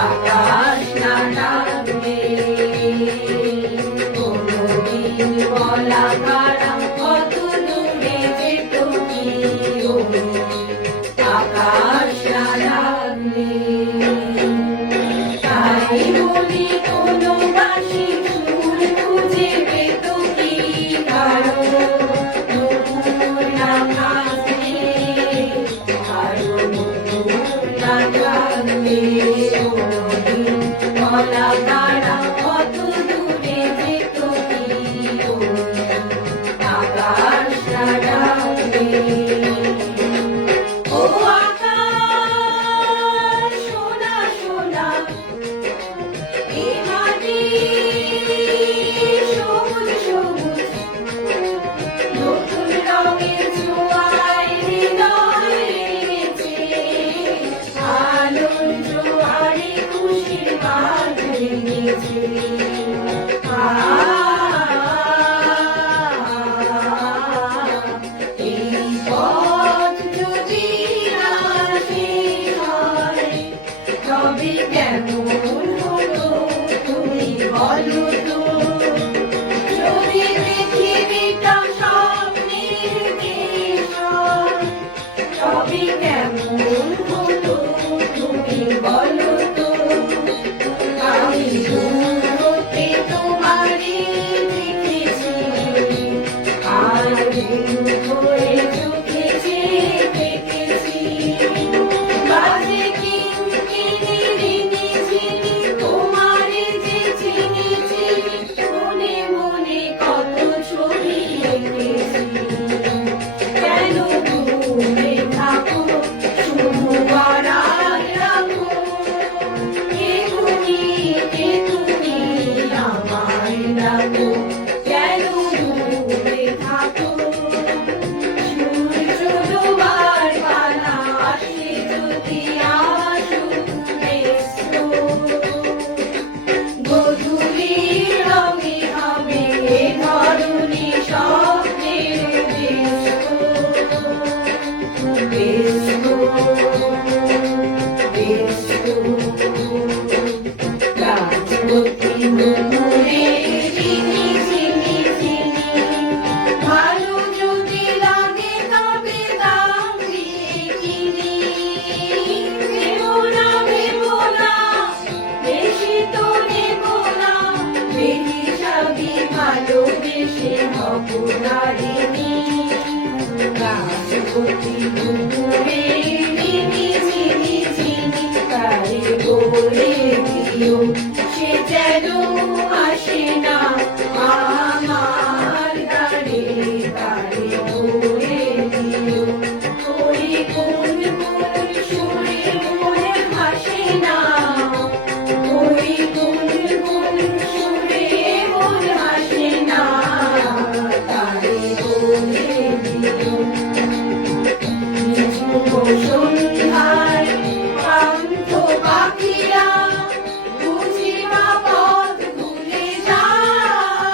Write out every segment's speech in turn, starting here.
আকাশ না ডাকবে কোনদিন বলা কারা কত দূরে যে তুমি আকাশ না ডাকবে তাই বলি কোনো বাসি সুর খুঁজে পেত কি কারো নতুন না থাকলে কারো নতুন না থাকলে কোনদিন বলা কারা কত দূরে যে তুমি আকাশ না ডাকবে ও আকাশ সোনা সোনা এই মাটি সবুজ সবুজ নতুন রঙের জোয়ার হৃদয় এনেছে আলোর জোয়ারে খুশির বাঁধ ভেঙেছে এই পথ যদি না শেষ হয় তবে কেমন হলো তুমি বলো তো যদি পৃথিবীটা স্বপ্নের দেশ হয় তবে কেমন হলো তুমি বলো তো আমি দূর হতে তোমারে দেখেছি আর দূর হয়ে চোখে চেয়ে দেখেছি বাজে কিঙ্কিণী ঝিনি তোমারে যে চিনেছি মনে মনে কত ছবি এঁকেছি কেন দূরে থাকো শুধু আড়াল রাখো কে তুমি আমায় ডাকো কেন দূরে থাকো সূর্য ডোবার পালা আসে যদি আসুক এসো গধূলির রঙে হবে এ ধরণী স্বপ্নের বেশ রাজপতি মুখে চিনি চিনি চিনি ভালো যদি লাগে তবে দাম দিয়ে কিনি ভেবো না বেশি তো নেব না বেহিসাবি ভালোবেসে হব নারিনী রাজপতি মুখে চিনি চিনি চিনি তারে বলে দিও সে যেন আসে না আমার দ্বারে তারে বলে দিও ওই কোন কোন সুরে মনে হাসে না ওই কোন কোন সুরে মনে হাসে না তারে বলে দিও সন্ধ্যায় শান্ত পাখিরা বুঝি বা পথ ভুলে যায়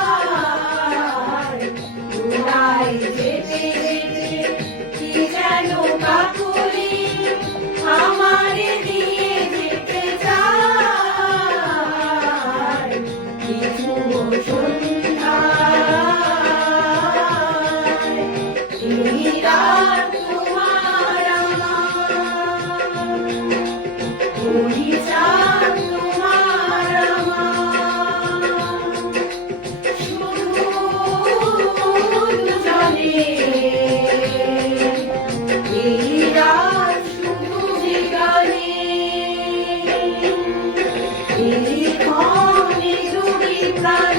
উড়াই যেতে যেতে কি যেন কাকুলি আমারে দিয়ে যেতে চায় কিছু সন্ধ্যায় এই রাত তোমার আমার ওই চাঁদ তোমার আমার শুধু দুজনে এই রাত শুধু জীবনে এই ক্ষণে দুই প্রাণ